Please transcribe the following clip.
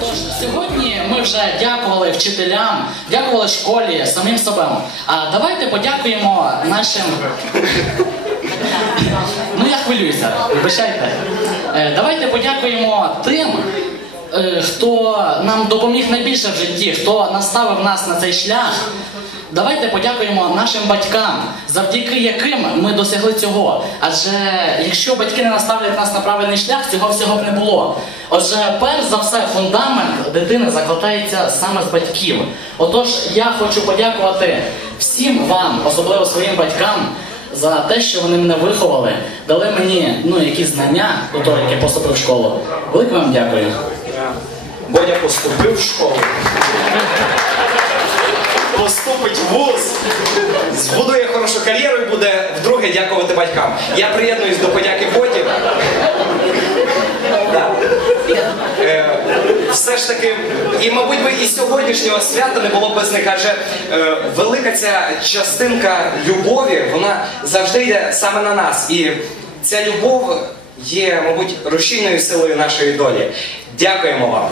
Тож сьогодні ми вже дякували вчителям, дякували школі, самим собі. А давайте подякуємо нашим. Ну я хвилююся, вибачайте. Е, Давайте подякуємо тим, хто нам допоміг найбільше в житті, хто наставив нас на цей шлях. Давайте подякуємо нашим батькам, завдяки яким ми досягли цього. Адже якщо батьки не наставлять нас на правильний шлях, цього всього б не було. Отже, перш за все, фундамент дитини закладається саме з батьків. Отож, я хочу подякувати всім вам, особливо своїм батькам, за те, що вони мене виховали, дали мені ну, якісь знання до того, як я поступив в школу. Велике вам дякую. Бодя поступив в школу. Поступить вуз, збудує хорошу кар'єру і буде вдруге дякувати батькам. Я приєднуюсь до подяки Боді. Да. Е, все ж таки, і мабуть би і сьогоднішнього свята не було без них, адже е, велика ця частинка любові, вона завжди йде саме на нас. І ця любов є, мабуть, рушійною силою нашої долі. Дякуємо вам.